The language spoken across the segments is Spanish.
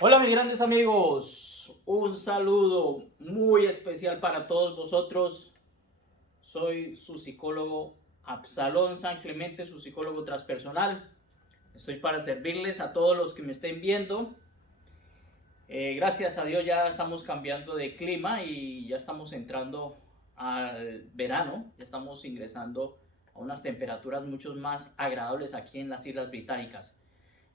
Hola mis grandes amigos, un saludo muy especial para todos vosotros. Soy su psicólogo Absalón San Clemente, su psicólogo transpersonal. Estoy para servirles a todos los que me estén viendo. Gracias a Dios ya estamos cambiando de clima y ya estamos entrando al verano. Ya estamos ingresando a unas temperaturas mucho más agradables aquí en las Islas Británicas.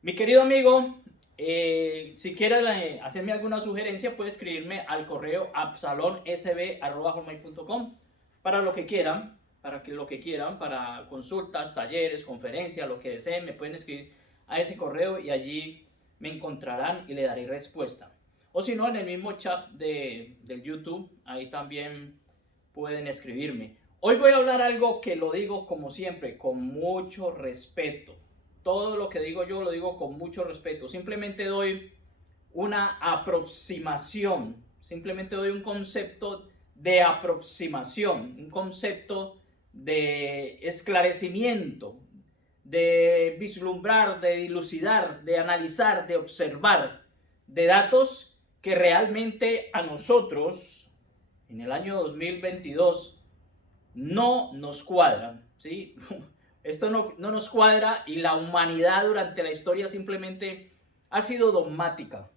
Mi querido amigo, si quieres hacerme alguna sugerencia, puede escribirme al correo absalonsb@hotmail.com para lo que quieran, para consultas, talleres, conferencias, lo que deseen, me pueden escribir a ese correo y allí me encontrarán y le daré respuesta. O si no, en el mismo chat del YouTube, ahí también pueden escribirme. Hoy voy a hablar algo que lo digo como siempre, con mucho respeto. Todo lo que digo yo lo digo con mucho respeto. Simplemente doy una aproximación, simplemente doy un concepto de aproximación, un concepto de esclarecimiento, de vislumbrar, de dilucidar, de analizar, de observar, de datos que realmente a nosotros en el año 2022 no nos cuadran, ¿sí? Esto no nos cuadra y la humanidad durante la historia simplemente ha sido dogmática.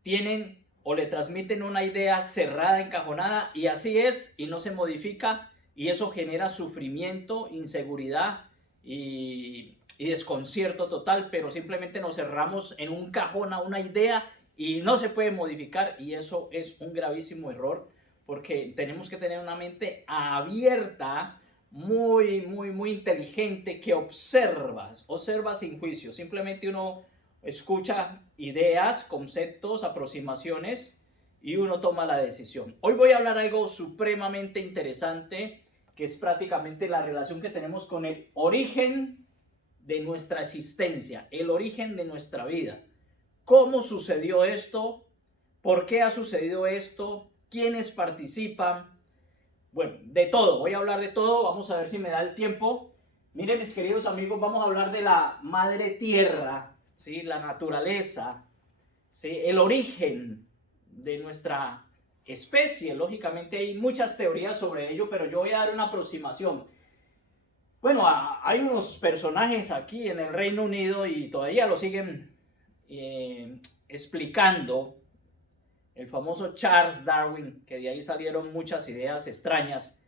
Tienen o le transmiten una idea cerrada, encajonada, y así es, y no se modifica, y eso genera sufrimiento, inseguridad y desconcierto total, pero simplemente nos cerramos en un cajón a una idea y no se puede modificar, y eso es un gravísimo error, porque tenemos que tener una mente abierta, muy inteligente, que observa sin juicio. Simplemente uno escucha ideas, conceptos, aproximaciones y uno toma la decisión. Hoy voy a hablar algo supremamente interesante, que es prácticamente la relación que tenemos con el origen de nuestra existencia, el origen de nuestra vida. ¿Cómo sucedió esto? ¿Por qué ha sucedido esto? ¿Quiénes participan? Bueno, de todo, voy a hablar de todo, vamos a ver si me da el tiempo. Miren, mis queridos amigos, vamos a hablar de la madre tierra, ¿sí? La naturaleza, ¿sí? El origen de nuestra especie. Lógicamente hay muchas teorías sobre ello, pero yo voy a dar una aproximación. Bueno, hay unos personajes aquí en el Reino Unido y todavía lo siguen explicando. El famoso Charles Darwin, que de ahí salieron muchas ideas extrañas,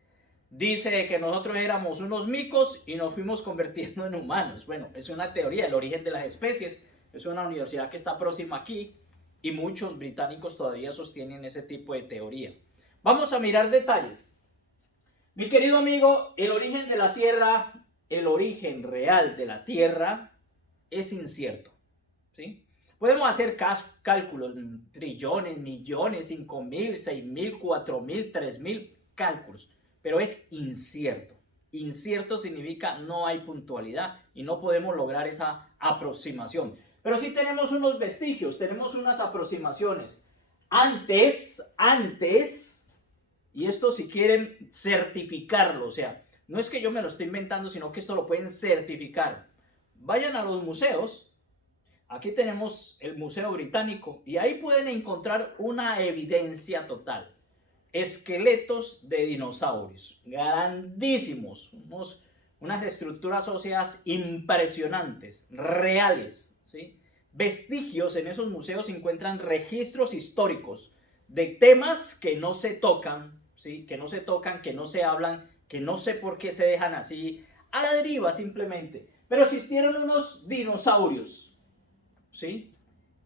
dice que nosotros éramos unos micos y nos fuimos convirtiendo en humanos. Bueno, es una teoría, el origen de las especies. Es una universidad que está próxima aquí y muchos británicos todavía sostienen ese tipo de teoría. Vamos a mirar detalles. Mi querido amigo, el origen de la Tierra, el origen real de la Tierra es incierto, ¿sí? Podemos hacer cálculos, trillones, millones, 5.000, 6.000, 4.000, 3.000 cálculos, pero es incierto. Incierto significa no hay puntualidad y no podemos lograr esa aproximación. Pero sí tenemos unos vestigios, tenemos unas aproximaciones. Antes, y esto si quieren certificarlo, o sea, no es que yo me lo esté inventando, sino que esto lo pueden certificar. Vayan a los museos. Aquí tenemos el Museo Británico y ahí pueden encontrar una evidencia total. Esqueletos de dinosaurios, grandísimos, unas estructuras óseas impresionantes, reales, ¿sí? Vestigios. En esos museos se encuentran registros históricos de temas que no se tocan, ¿sí? Que no se tocan, que no se hablan, que no sé por qué se dejan así, a la deriva simplemente. Pero existieron unos dinosaurios, ¿sí?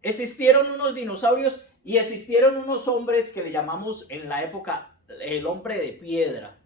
Existieron unos dinosaurios y existieron unos hombres que le llamamos en la época el hombre de piedra.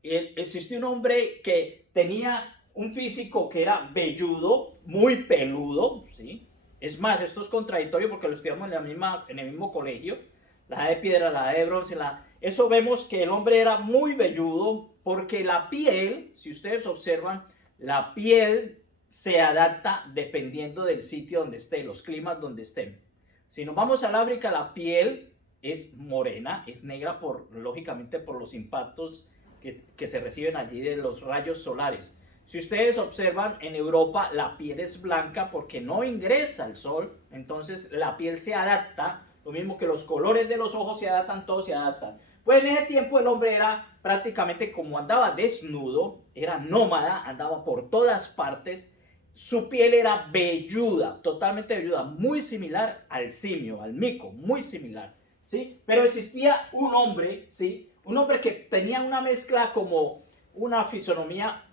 Existió un hombre que tenía un físico que era velludo, muy peludo, ¿sí? Es más, esto es contradictorio porque lo estudiamos en el mismo colegio. La de piedra, la de bronce, eso vemos que el hombre era muy velludo porque la piel, si ustedes observan, la piel se adapta dependiendo del sitio donde esté, los climas donde estén. Si nos vamos al África, la piel es morena, es negra lógicamente por los impactos que se reciben allí de los rayos solares. Si ustedes observan, en Europa la piel es blanca porque no ingresa el sol, entonces la piel se adapta, lo mismo que los colores de los ojos se adaptan, todos se adaptan. Pues en ese tiempo el hombre era prácticamente como andaba desnudo, era nómada, andaba por todas partes, su piel era velluda, totalmente velluda, muy similar al simio, al mico, muy similar, ¿sí? Pero existía un hombre, ¿sí? Un hombre que tenía una mezcla como una fisonomía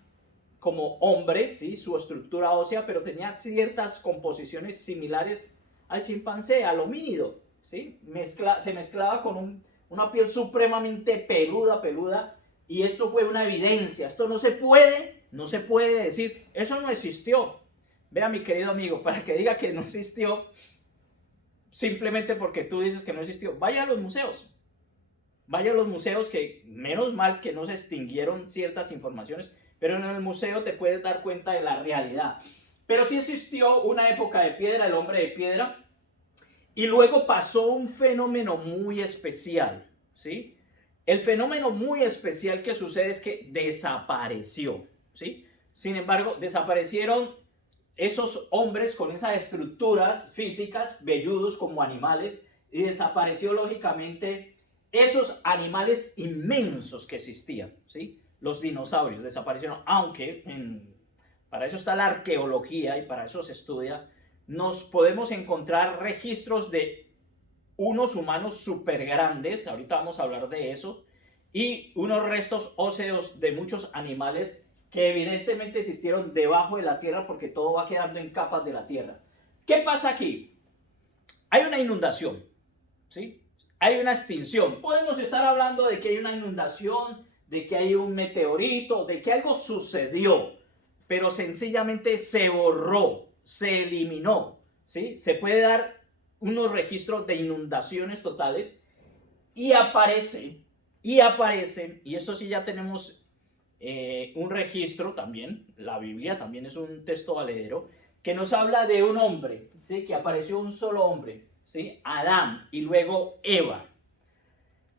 como hombre, ¿sí? Su estructura ósea, pero tenía ciertas composiciones similares al chimpancé, al homínido, ¿sí? Se mezclaba con una piel supremamente peluda, y esto fue una evidencia. Esto no se puede decir, eso no existió. Vea, mi querido amigo, para que diga que no existió, simplemente porque tú dices que no existió, vaya a los museos. Vaya a los museos, que menos mal que no se extinguieron ciertas informaciones, pero en el museo te puedes dar cuenta de la realidad. Pero sí existió una época de piedra, el hombre de piedra, y luego pasó un fenómeno muy especial, ¿sí? El fenómeno muy especial que sucede es que desapareció, ¿sí? Sin embargo, desaparecieron esos hombres con esas estructuras físicas, velludos como animales, y desapareció lógicamente esos animales inmensos que existían, ¿sí? Los dinosaurios desaparecieron, aunque para eso está la arqueología y para eso se estudia. Nos podemos encontrar registros de unos humanos súper grandes, ahorita vamos a hablar de eso, y unos restos óseos de muchos animales que evidentemente existieron debajo de la tierra, porque todo va quedando en capas de la tierra. ¿Qué pasa aquí? Hay una inundación, ¿sí? Hay una extinción. Podemos estar hablando de que hay una inundación, de que hay un meteorito, de que algo sucedió, pero sencillamente se borró, se eliminó, ¿sí? Se puede dar unos registros de inundaciones totales y aparecen, y eso sí ya tenemos un registro también, la Biblia también es un texto valedero, que nos habla de un hombre, ¿sí? Que apareció un solo hombre, ¿sí? Adán, y luego Eva.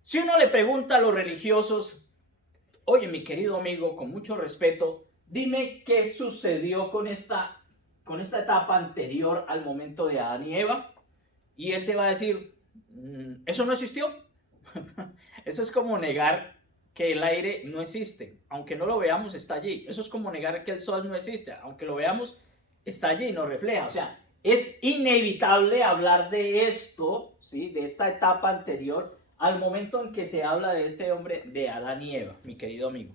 Si uno le pregunta a los religiosos, oye, mi querido amigo, con mucho respeto, dime qué sucedió con esta etapa anterior al momento de Adán y Eva, y él te va a decir, ¿eso no existió? Eso es como negar que el aire no existe, aunque no lo veamos, está allí. Eso es como negar que el sol no existe, aunque lo veamos, está allí, nos refleja. O sea, es inevitable hablar de esto, ¿sí? De esta etapa anterior al momento en que se habla de este hombre, de Adán y Eva, mi querido amigo.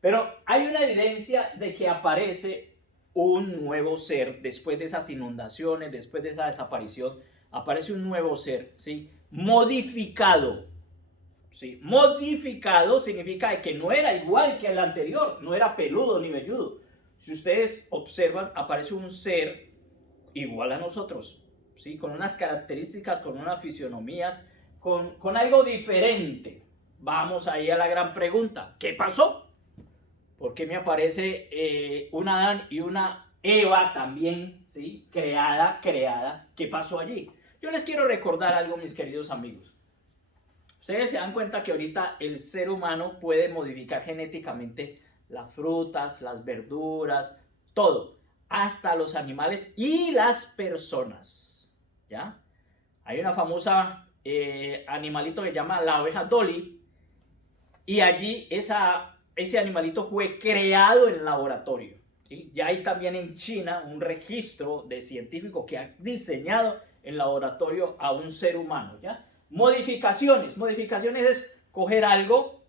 Pero hay una evidencia de que aparece un nuevo ser después de esas inundaciones, después de esa desaparición, aparece un nuevo ser, ¿sí? Modificado. ¿Sí? Modificado significa que no era igual que el anterior, no era peludo ni velludo. Si ustedes observan, aparece un ser igual a nosotros, ¿sí? Con unas características, con unas fisionomías, con algo diferente. Vamos ahí a la gran pregunta, ¿qué pasó? ¿Por qué me aparece un Adán y una Eva también, ¿sí? Creada? ¿Qué pasó allí? Yo les quiero recordar algo, mis queridos amigos. Ustedes se dan cuenta que ahorita el ser humano puede modificar genéticamente las frutas, las verduras, todo, hasta los animales y las personas, ¿ya? Hay una famosa animalito que se llama la oveja Dolly, y allí ese animalito fue creado en laboratorio, ¿sí? Ya hay también en China un registro de científico que ha diseñado en laboratorio a un ser humano, ¿ya? Modificaciones es coger algo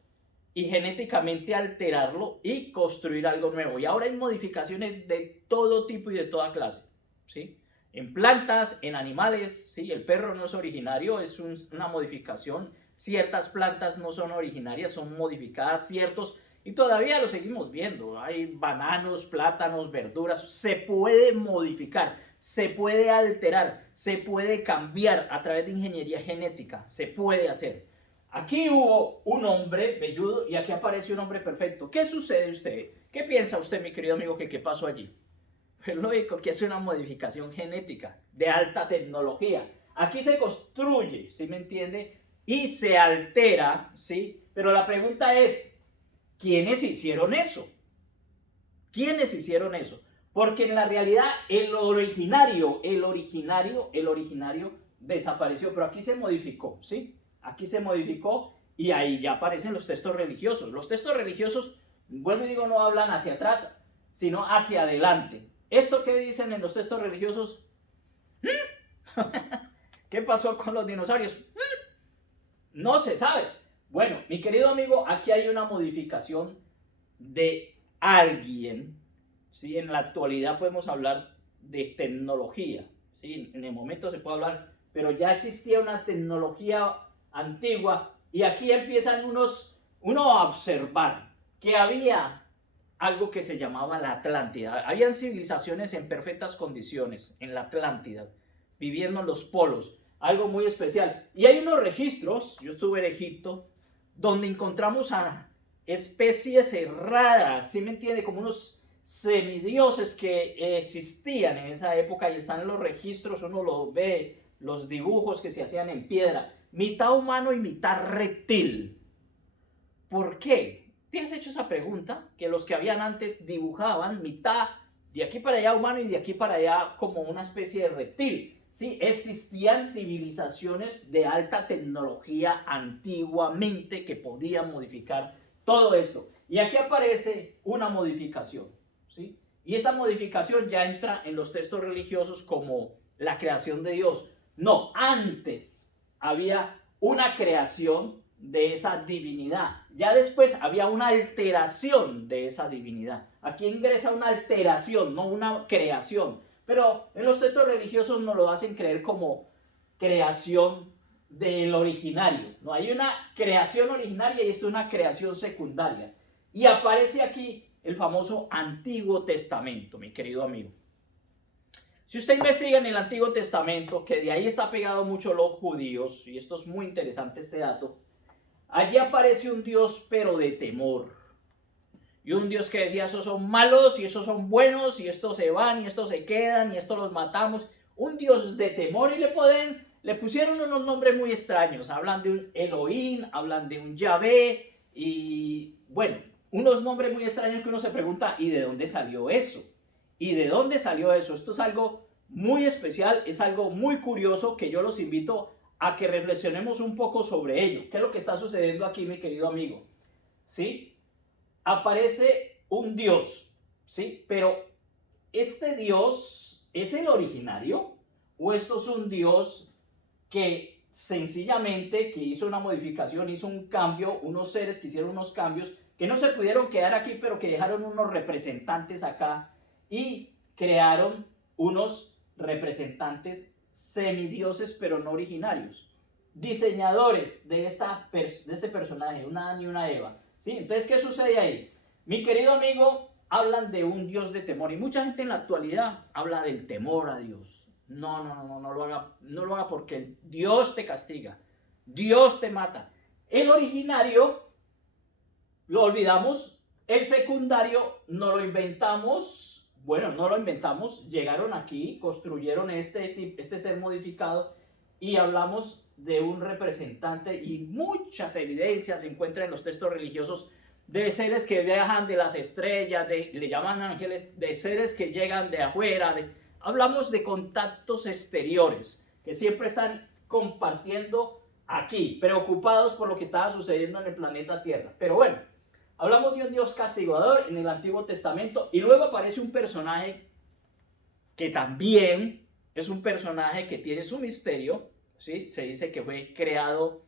y genéticamente alterarlo y construir algo nuevo. Y ahora hay modificaciones de todo tipo y de toda clase, ¿sí? En plantas, en animales, ¿sí? El perro no es originario, es una modificación. Ciertas plantas no son originarias, son modificadas, ciertos, y todavía lo seguimos viendo. Hay bananos, plátanos, verduras, se puede modificar, se puede alterar, se puede cambiar a través de ingeniería genética, se puede hacer. Aquí hubo un hombre velludo y aquí aparece un hombre perfecto. ¿Qué sucede usted? ¿Qué piensa usted, mi querido amigo, que qué pasó allí? Es lógico que es una modificación genética de alta tecnología. Aquí se construye, ¿sí me entiende? Y se altera, ¿sí? Pero la pregunta es, ¿quiénes hicieron eso? ¿Quiénes hicieron eso? Porque en la realidad el originario desapareció, pero aquí se modificó, ¿sí? Aquí se modificó y ahí ya aparecen los textos religiosos. Los textos religiosos, vuelvo y digo, no hablan hacia atrás, sino hacia adelante. ¿Esto qué dicen en los textos religiosos? ¿Qué pasó con los dinosaurios? No se sabe. Bueno, mi querido amigo, aquí hay una modificación de alguien, ¿sí? En la actualidad podemos hablar de tecnología, ¿sí? En el momento se puede hablar, pero ya existía una tecnología antigua y aquí empiezan uno a observar que había algo que se llamaba la Atlántida. Habían civilizaciones en perfectas condiciones en la Atlántida, viviendo en los polos, algo muy especial. Y hay unos registros, yo estuve en Egipto, donde encontramos a especies raras, ¿sí me entiende? Como unos semidioses que existían en esa época y están en los registros, uno lo ve, los dibujos que se hacían en piedra, mitad humano y mitad reptil. ¿Por qué? ¿Tienes hecho esa pregunta? Que los que habían antes dibujaban mitad de aquí para allá humano y de aquí para allá como una especie de reptil. Sí, existían civilizaciones de alta tecnología antiguamente que podían modificar todo esto. Y aquí aparece una modificación, ¿sí? Y esta modificación ya entra en los textos religiosos como la creación de Dios. No, antes había una creación de esa divinidad. Ya después había una alteración de esa divinidad. Aquí ingresa una alteración, no una creación. Pero en los textos religiosos nos lo hacen creer como creación del originario. No hay una creación originaria y esto es una creación secundaria. Y aparece aquí el famoso Antiguo Testamento, mi querido amigo. Si usted investiga en el Antiguo Testamento, que de ahí está pegado mucho los judíos, y esto es muy interesante este dato, allí aparece un Dios pero de temor. Y un Dios que decía, esos son malos y esos son buenos y estos se van y estos se quedan y estos los matamos. Un Dios de temor y le pusieron unos nombres muy extraños. Hablan de un Elohim, hablan de un Yahvé y bueno, unos nombres muy extraños que uno se pregunta, ¿y de dónde salió eso? ¿Y de dónde salió eso? Esto es algo muy especial, es algo muy curioso que yo los invito a que reflexionemos un poco sobre ello. ¿Qué es lo que está sucediendo aquí, mi querido amigo? ¿Sí? Aparece un Dios, ¿sí? Pero ¿este Dios es el originario? ¿O esto es un Dios que sencillamente que hizo una modificación, hizo un cambio, unos seres que hicieron unos cambios que no se pudieron quedar aquí, pero que dejaron unos representantes acá y crearon unos representantes semidioses, pero no originarios? Diseñadores de este personaje, una Adán y una Eva. ¿Sí? Entonces, ¿qué sucede ahí? Mi querido amigo, hablan de un Dios de temor y mucha gente en la actualidad habla del temor a Dios. No lo haga porque Dios te castiga, Dios te mata. El originario lo olvidamos, el secundario no lo inventamos, bueno, no lo inventamos, llegaron aquí, construyeron este ser modificado y hablamos de un representante y muchas evidencias se encuentran en los textos religiosos de seres que viajan de las estrellas, le llaman ángeles, de seres que llegan de afuera, hablamos de contactos exteriores que siempre están compartiendo aquí, preocupados por lo que estaba sucediendo en el planeta Tierra. Pero bueno, hablamos de un Dios castigador en el Antiguo Testamento y luego aparece un personaje que también es un personaje que tiene su misterio, ¿sí? Se dice que fue creado,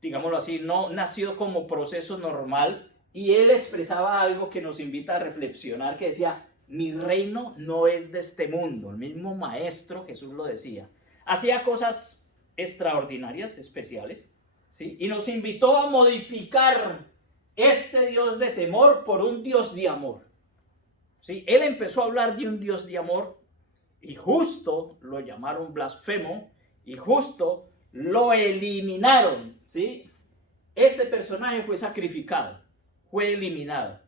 digámoslo así, no nació como proceso normal y él expresaba algo que nos invita a reflexionar, que decía, mi reino no es de este mundo. El mismo maestro Jesús lo decía. Hacía cosas extraordinarias, especiales, ¿sí? Y nos invitó a modificar este Dios de temor por un Dios de amor, ¿sí? Él empezó a hablar de un Dios de amor y justo lo llamaron blasfemo y justo lo eliminaron, ¿sí? Este personaje fue sacrificado, fue eliminado.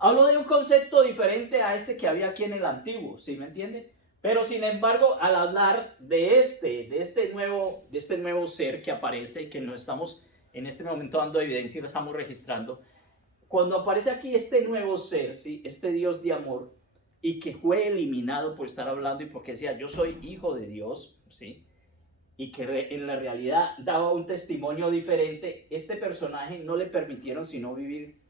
Hablo de un concepto diferente a este que había aquí en el antiguo, ¿sí me entienden? Pero sin embargo, al hablar de este nuevo ser que aparece y que no estamos en este momento dando evidencia y lo estamos registrando, cuando aparece aquí este nuevo ser, ¿sí? Este Dios de amor, y que fue eliminado por estar hablando y porque decía, yo soy hijo de Dios, ¿sí? Y que en la realidad daba un testimonio diferente, este personaje no le permitieron sino vivir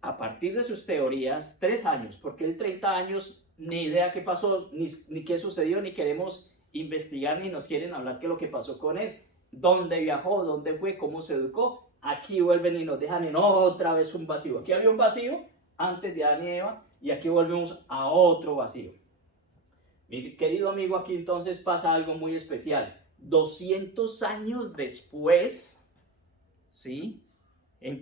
a partir de sus teorías 3 años, porque él 30 años ni idea qué pasó, ni qué sucedió, ni queremos investigar, ni nos quieren hablar qué es lo que pasó con él, dónde viajó, dónde fue, cómo se educó. Aquí vuelven y nos dejan en otra vez un vacío. Aquí había un vacío antes de Adán y Eva, y aquí volvemos a otro vacío. Mi querido amigo, aquí entonces pasa algo muy especial. 200 años después, ¿sí?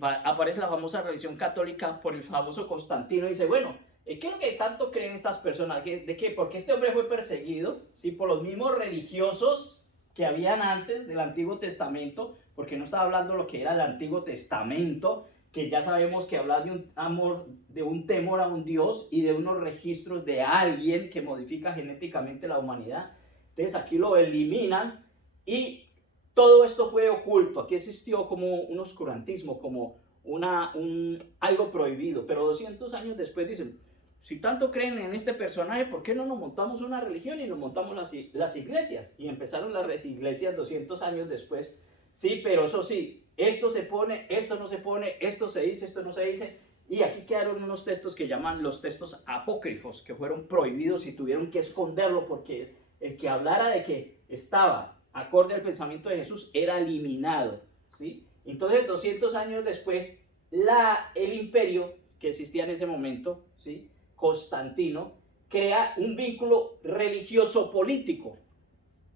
Aparece la famosa religión católica por el famoso Constantino y dice, bueno, ¿qué es lo que tanto creen estas personas? ¿De qué? Porque este hombre fue perseguido, ¿sí? Por los mismos religiosos que habían antes del Antiguo Testamento, porque no estaba hablando lo que era el Antiguo Testamento, que ya sabemos que habla de un amor, de un temor a un Dios y de unos registros de alguien que modifica genéticamente la humanidad. Entonces aquí lo eliminan y todo esto fue oculto. Aquí existió como un oscurantismo, como algo prohibido. Pero 200 años después dicen, si tanto creen en este personaje, ¿por qué no nos montamos una religión y nos montamos las iglesias? Y empezaron las iglesias 200 años después. Sí, pero eso sí, esto se pone, esto no se pone, esto se dice, esto no se dice. Y aquí quedaron unos textos que llaman los textos apócrifos, que fueron prohibidos y tuvieron que esconderlo porque el que hablara de que estaba acorde al pensamiento de Jesús era eliminado, ¿sí? Entonces 200 años después el imperio que existía en ese momento, ¿sí? Constantino crea un vínculo religioso político.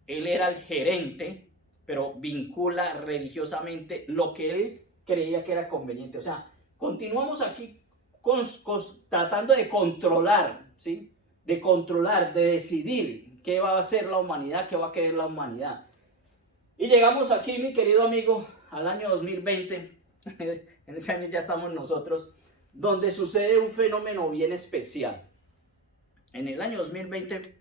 Él era el gerente, pero vincula religiosamente lo que él creía que era conveniente. O sea, continuamos aquí tratando de controlar, ¿sí? De controlar, de decidir qué va a hacer la humanidad, qué va a querer la humanidad. Y llegamos aquí, mi querido amigo, al año 2020, en ese año ya estamos nosotros, donde sucede un fenómeno bien especial. En el año 2020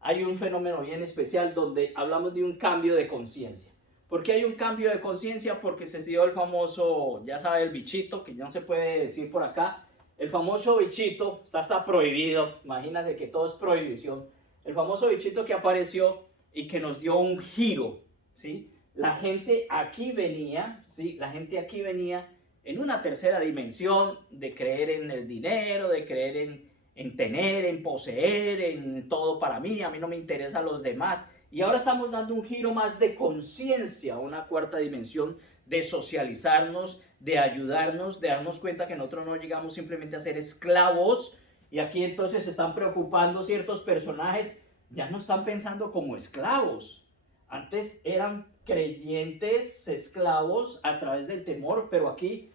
hay un fenómeno bien especial donde hablamos de un cambio de conciencia. ¿Por qué hay un cambio de conciencia? Porque se dio el famoso, ya sabe, el bichito, que no se puede decir por acá, el famoso bichito, está prohibido, imagínate que todo es prohibición, el famoso bichito que apareció y que nos dio un giro, ¿sí? La gente aquí venía, ¿sí? La gente aquí venía en una tercera dimensión de creer en el dinero, de creer en tener, en poseer, en todo para mí, a mí no me interesan los demás. Y ahora estamos dando un giro más de conciencia, una cuarta dimensión de socializarnos, de ayudarnos, de darnos cuenta que nosotros no llegamos simplemente a ser esclavos. Y aquí entonces se están preocupando ciertos personajes, ya no están pensando como esclavos. Antes eran creyentes esclavos a través del temor, pero aquí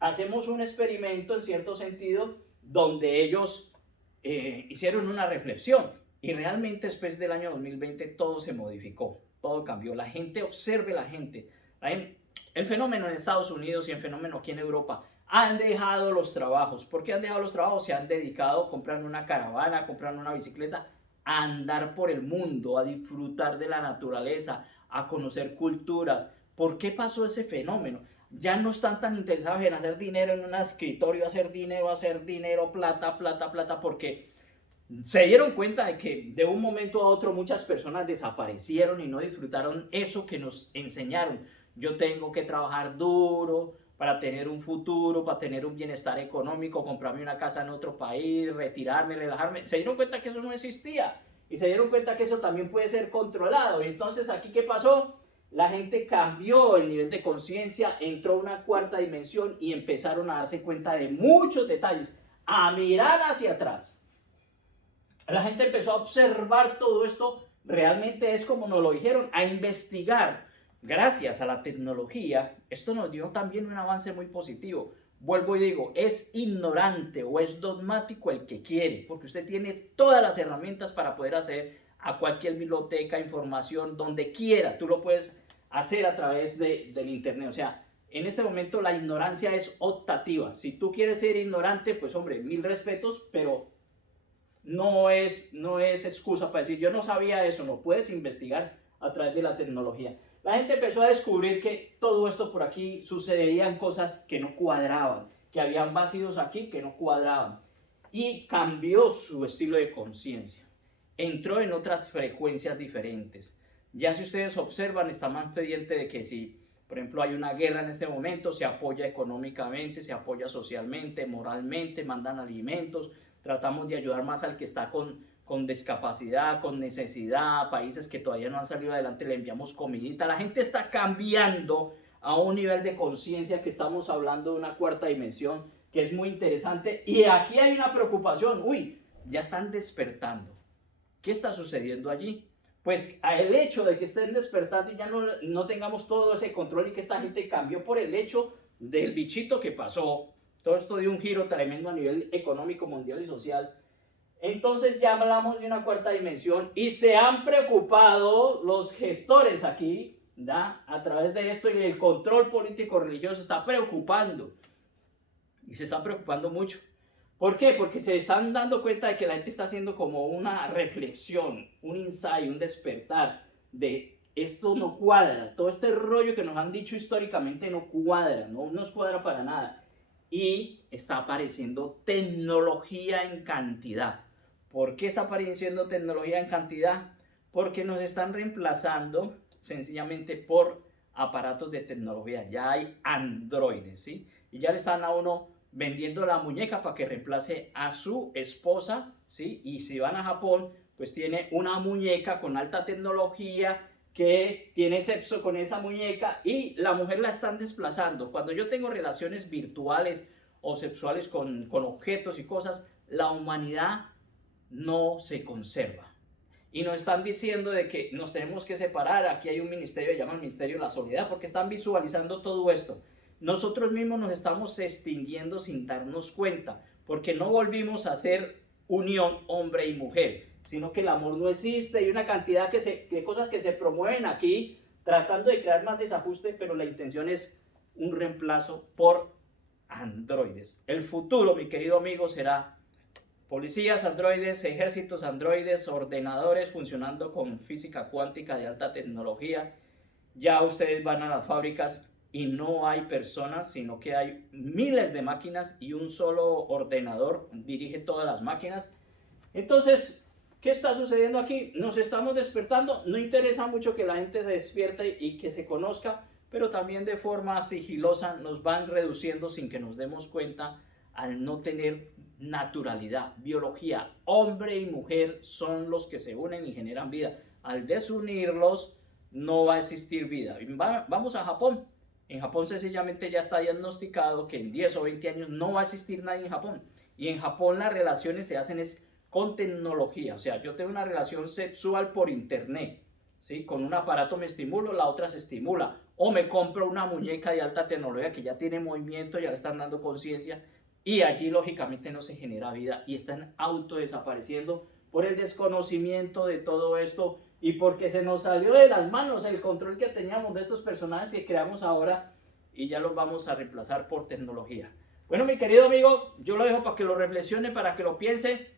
hacemos un experimento en cierto sentido donde ellos hicieron una reflexión y realmente después del año 2020 todo se modificó, todo cambió, la gente observe la gente. El fenómeno en Estados Unidos y el fenómeno aquí en Europa han dejado los trabajos. ¿Por qué han dejado los trabajos? Se han dedicado a comprar una caravana, a comprar una bicicleta, a andar por el mundo, a disfrutar de la naturaleza, a conocer culturas. ¿Por qué pasó ese fenómeno? Ya no están tan interesados en hacer dinero en un escritorio, hacer dinero, plata, porque se dieron cuenta de que de un momento a otro muchas personas desaparecieron y no disfrutaron eso que nos enseñaron. Yo tengo que trabajar duro para tener un futuro, para tener un bienestar económico, comprarme una casa en otro país, retirarme, relajarme. Se dieron cuenta que eso no existía y se dieron cuenta que eso también puede ser controlado. Y entonces, ¿aquí qué pasó? La gente cambió el nivel de conciencia, entró a una cuarta dimensión y empezaron a darse cuenta de muchos detalles, a mirar hacia atrás. La gente empezó a observar todo esto, realmente es como nos lo dijeron, a investigar. Gracias a la tecnología, esto nos dio también un avance muy positivo. Vuelvo y digo, es ignorante o es dogmático el que quiere, porque usted tiene todas las herramientas para poder hacer a cualquier biblioteca, información, donde quiera, tú lo puedes hacer a través del internet. O sea, en este momento la ignorancia es optativa. Si tú quieres ser ignorante, pues hombre, mil respetos, pero no es excusa para decir, yo no sabía eso, no puedes investigar a través de la tecnología. La gente empezó a descubrir que todo esto por aquí sucedían cosas que no cuadraban, que habían vacíos aquí que no cuadraban. Y cambió su estilo de conciencia. Entró en otras frecuencias diferentes. Ya si ustedes observan, está más pendiente de que si, por ejemplo, hay una guerra en este momento, se apoya económicamente, se apoya socialmente, moralmente, mandan alimentos, tratamos de ayudar más al que está con discapacidad, con necesidad, países que todavía no han salido adelante, le enviamos comidita. La gente está cambiando a un nivel de conciencia que estamos hablando de una cuarta dimensión, que es muy interesante. Y aquí hay una preocupación, uy, ya están despertando. ¿Qué está sucediendo allí? Pues el hecho de que estén despertando y ya no tengamos todo ese control y que esta gente cambió por el hecho del bichito que pasó, todo esto dio un giro tremendo a nivel económico, mundial y social. Entonces ya hablamos de una cuarta dimensión y se han preocupado los gestores aquí, ¿da? A través de esto, y el control político religioso está preocupando y se está preocupando mucho. ¿Por qué? Porque se están dando cuenta de que la gente está haciendo como una reflexión, un insight, un despertar de esto no cuadra, todo este rollo que nos han dicho históricamente no cuadra, no nos cuadra para nada. Y está apareciendo tecnología en cantidad. ¿Por qué está apareciendo tecnología en cantidad? Porque nos están reemplazando sencillamente por aparatos de tecnología. Ya hay androides, ¿sí? Y ya le están a uno vendiendo la muñeca para que reemplace a su esposa, ¿sí? Y si van a Japón, pues tiene una muñeca con alta tecnología que tiene sexo con esa muñeca y la mujer la están desplazando. Cuando yo tengo relaciones virtuales o sexuales con objetos y cosas, la humanidad no se conserva. Y nos están diciendo de que nos tenemos que separar. Aquí hay un ministerio que llama el Ministerio de la Soledad, porque están visualizando todo esto. Nosotros mismos nos estamos extinguiendo sin darnos cuenta, porque no volvimos a ser unión hombre y mujer, sino que el amor no existe. Hay una cantidad de cosas que se promueven aquí, tratando de crear más desajuste, pero la intención es un reemplazo por androides. El futuro, mi querido amigo, será policías androides, ejércitos androides, ordenadores funcionando con física cuántica de alta tecnología. Ya ustedes van a las fábricas y no hay personas, sino que hay miles de máquinas y un solo ordenador dirige todas las máquinas. Entonces, ¿qué está sucediendo aquí? Nos estamos despertando. No interesa mucho que la gente se despierte y que se conozca, pero también de forma sigilosa nos van reduciendo sin que nos demos cuenta, al no tener naturalidad, biología. Hombre y mujer son los que se unen y generan vida. Al desunirlos, no va a existir vida. Vamos a Japón. En Japón sencillamente ya está diagnosticado que en 10 o 20 años no va a existir nadie en Japón. Y en Japón las relaciones se hacen es con tecnología. O sea, yo tengo una relación sexual por internet, ¿sí? Con un aparato me estimulo, la otra se estimula. O me compro una muñeca de alta tecnología que ya tiene movimiento, ya le están dando conciencia. Y allí lógicamente no se genera vida y están autodesapareciendo por el desconocimiento de todo esto. Y porque se nos salió de las manos el control que teníamos de estos personajes que creamos ahora y ya los vamos a reemplazar por tecnología. Bueno, mi querido amigo, yo lo dejo para que lo reflexione, para que lo piense.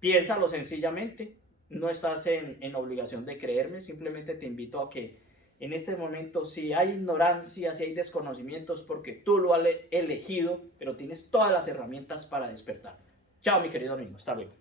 Piénsalo sencillamente. No estás en obligación de creerme. Simplemente te invito a que en este momento, si hay ignorancia, si hay desconocimientos, porque tú lo has elegido, pero tienes todas las herramientas para despertar. Chao, mi querido amigo. Hasta luego.